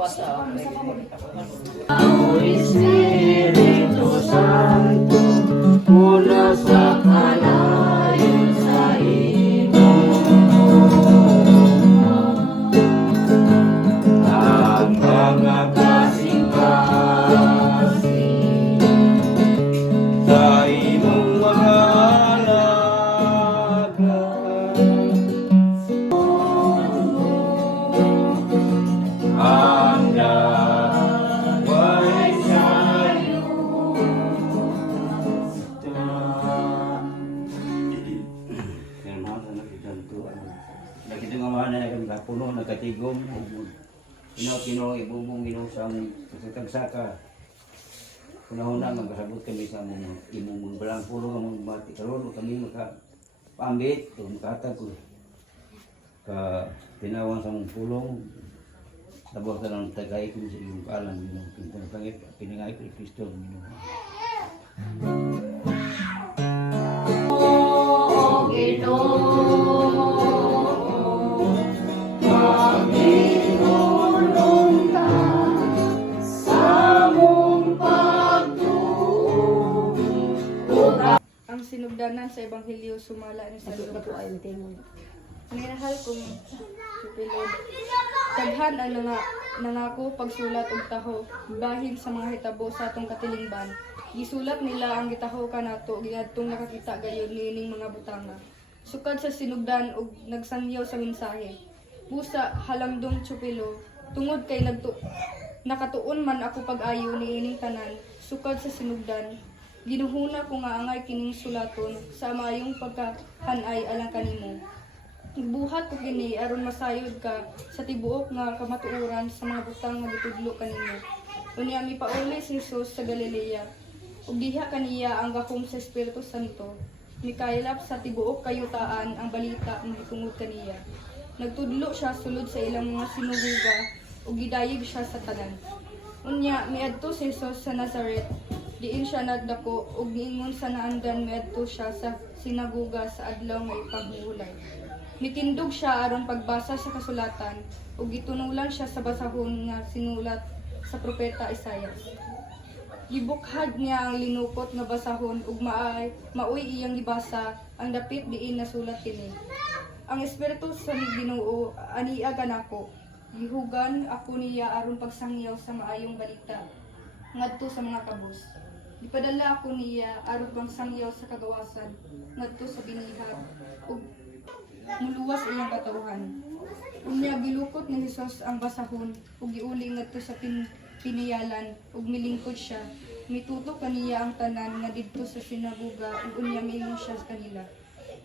bata. Espiritu Santo, mula sa kalayo sa ang mga kasing-kasing sa imong mga alaga. Ang daway sa'yo nakita nga mga na puno, nagkatigom, kino ibubong sa tagsaka. Kunahuna magkasabot kami sa imong balang puro ng mga bati. Karoon kami makapambit, makatag ko. Tinawang sa mong pulong, sabot ka ng tagay kung sa iyong kaalam, pinangay ko Kristo. Ang sinugdanan sa Ebanghelyo sumala ni San Lucas. Minahal kong supilod. Taghan ang nangako pagsulat og taho bahin sa mga hitabo sa atong katilingban. Gisulat nila ang gitaho kanato giadtong nakakita gayud niining mga butanga. Sukad sa sinugdan og nagsangyaw sa mensahe. Busa halamdong tsupilo tungod kay nakatuon man ako pag-ayo niining tanan. Sukad sa sinugdan ginuhuna ko nga angay kining sulaton sa maayong pagkahanay alang kanimo. Buhat ko kini aron masayod ka sa tibuok nga kamatuoran sa mga butang nga gitudlo kanimo. Unya mipauli si Jesus sa Galilea. Ug diha kaniya ang gahom sa Espiritu Santo. Mikaylap sa tibuok kayutaan ang balita nga gitungod kaniya. Nagtudlo siya sulod sa ilang mga sinuguga ug gidayeg siya sa tanan. Unya miadto si Jesus sa Nazareth. Diin siya nagdako ug giingon sa naandan miadto siya sa sinaguga sa adlaw nga ipaghiulay. Mitindog siya aron pagbasa sa kasulatan ug gitunulan siya sa basahon nga sinulat sa propeta Isaias. Gibukhad niya ang linukot nga basahon ug maoy iyang gibasa ang dapit diin nasulat kini. Ang Espiritu sa Ginoo ania kanako. Gihugan ako niya aron pagsangyaw sa maayong balita ngadto sa mga kabus. Gipadala ako niya aron pagsangyaw sa kagawasan ngadto sa binihag ug muluwas iyang katawhan. Unya gilukot ni Jesus ang basahon ug giuli ngadto sa piniyalan ug milingkod siya. Mituto kaniya ang tanan nga didto sa sinaguga ug unya miingon siya sa kanila.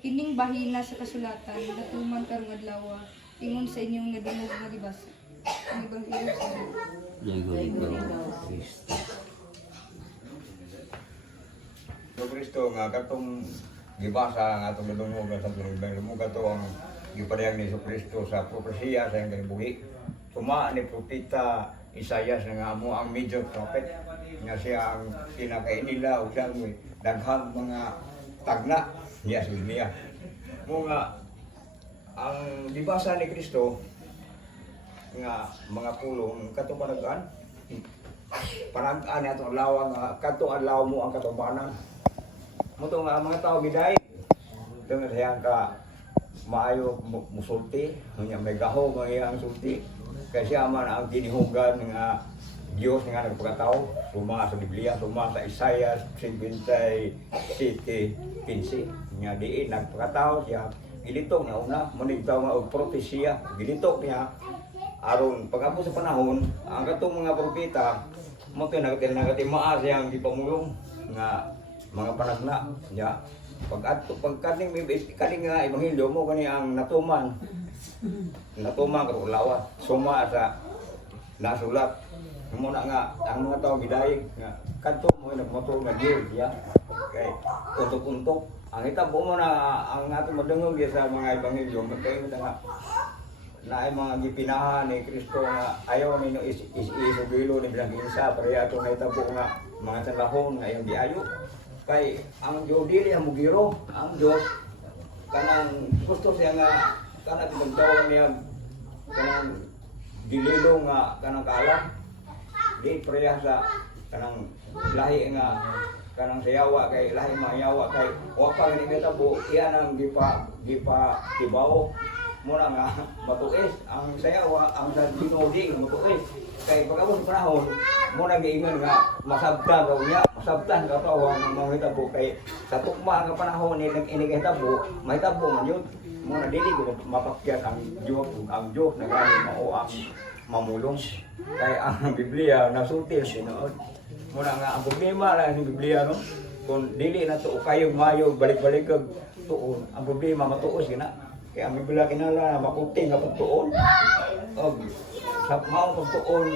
Kining bahina sa kasulatan natuman karong adlaw ingon sa inyong nadungog nga gibasa. Ang Ebanghelyo sa Kristo. Kristo nga katong gibasa ang atong nadungog sa tulog mo kato ang gipadayag ni Kristo sa propesiya sa iyang kinabuhi. Tuma ni propeta Isaias nga amo ang major prophet nga siya ang pinakainila ug siya ang daghang mga tagna niya sa Biblia. Mo nga ang gibasa ni Kristo nga mga pulong katong panagaan ni atong adlaw nga kadtong adlaw mo ang katubanan. Mo to nga mga tao giday dengan siyang ka maayo musulti, may gaho mga ang sulti. Kaya siya man ang ginihugan nga Diyos nga nagpagkatao, suma sa Biblia, suma sa Isaiah 57:15. Nga diin nagpagkatao siya, gilitok niya una, manigtaw nga og propesiya, gilitok niya aron pag-abot sa panahon, ang katong mga propeta mo nagatimaa siyang gipamulong nga mga panagna niya. Pagkating nga ebanghelyo mo kani ang natuman karong lawas suma sa nasulat mo na nga ang mga tao gidayeg nga kadto mo nagmotor nga Dios ya kay untok-untok ang hitabo mo na ang atong madungog sa mga ebanghelyo magkay nga na ay mga gipinahan ni Kristo nga ayaw ninyo isugilo ni bilang kinsa pareha ato nahitabo nga mga tanlahon nga iyang giayo. Kay ang Diyos dili ang mugiro, ang Diyos kanang gusto siya nga kanang pagdaw niya kanang gililo nga kanang kalam. Di preya sa kanang lahi nga kanang sayawa kay lahi mayawa kay wa pa gani metabo iyan ang gipa tibaw muna nga matuis ang sayawa ang sa Ginoo nga matuis kay pagabot panahon muna giingon nga masabtan daw niya masabtan ka tawa ng mga hitabo kay sa tukma nga panahon ni nag-inigitabo mahitabo man yun muna dili ko mapakyan ang Diyos na gani mao ang mamulong kay ang Biblia nasulti sinood muna nga ang problema lang sa Biblia no kung dili na to kayong mayo balik-balik kag tuon ang problema matuos gina kaya ang Biblia kinala makuting nga pagtuon og sa mao pagtuon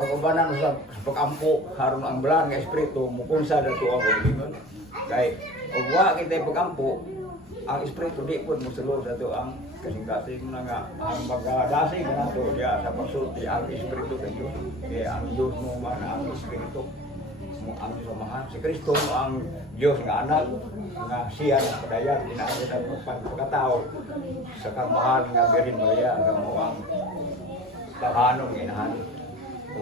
pag-ubanan sa pag-ampo haron ang bulan nga espiritu mukunsa dato ang paglingon kay og wa kita pag-ampo ang espiritu di pud mosulod dato ang kasing-kasing na nga ang magdasig na to diya sa pagsulti ang espiritu sa Dios kaya ang Dios mo man ang espiritu mo ang samahan si Kristo mo ang Dios nga anak nga siya na padayan inaabot ang pagkatao sa kamahal nga Birhen Maria nga mo ang tahanong inahan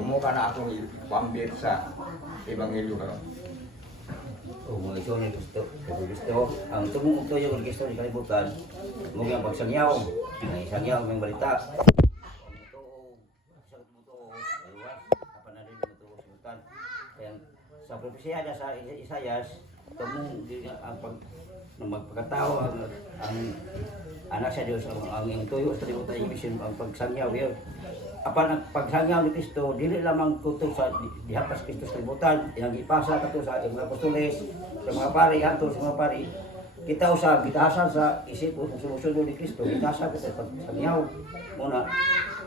umo ka na akong pambit sa ebanghelyo karon O mga ito ni Kristo, ang tumong ito yung Kristo ni kalibutan, mo yung pagsangyaw, ay sangyaw ng balita. Kaya sa propesya na sa Isayas, tumong ang magpagkatao, ang anak sa Diyos, ang tuyo sa kalibutan, ang pagsangyaw yun. Apan ang pagsangyaw ni Kristo, dili lamang tutol sa dihapas Kristo sa kalibutan, yang ipasa kato sa mga apostoles, sa mga pari, ato sa mga pari, kita usab gitasan sa isip o sumusunod ni Kristo, gitasan sa pagsangyaw. Muna,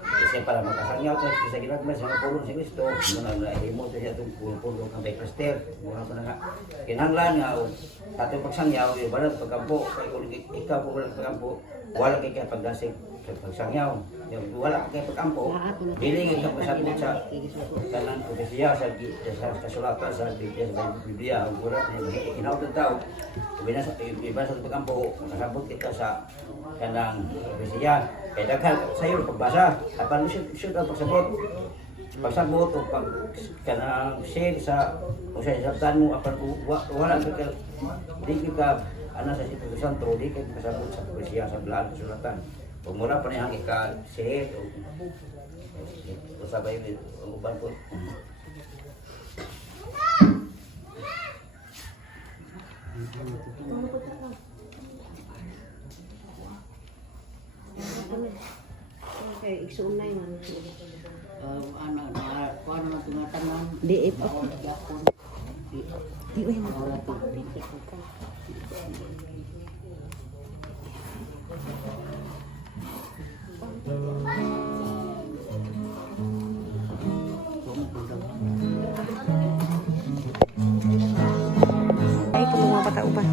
kasi para makasangyaw ko sa ginagmay sa mga pulong si Kristo, muna nahimo siya itong pulong kang Bethesda, muna pa na nga. Kinahanglan nga, atong pagsangyaw, yung balang pagkampo, kaya kung ikaw po walang pagkampo, wala kay kaya pagdasig sa pagsangyaw. Wala kay pagkampo, dili ka pasabot sa kanang propesya sa kasulatan sa Biblia, ang burat na hinawag tao, iba sa pagkampo, kasabot kita sa kanang propesya. Kaya daghan sayo pagbasa, apan should ang pagsabot o pag kanang share sa usay sabtan mo apan wala ka di ka ana sa Espiritu Santo di ka kasabot sa propesya sa blaan kasulatan. Kung mura pa niyang ika-share o sabay ang uban po. Okay, igsuunay man. Anak na kuan man tungatan Di ako. Di uy mo. Ay, kung mga patauban.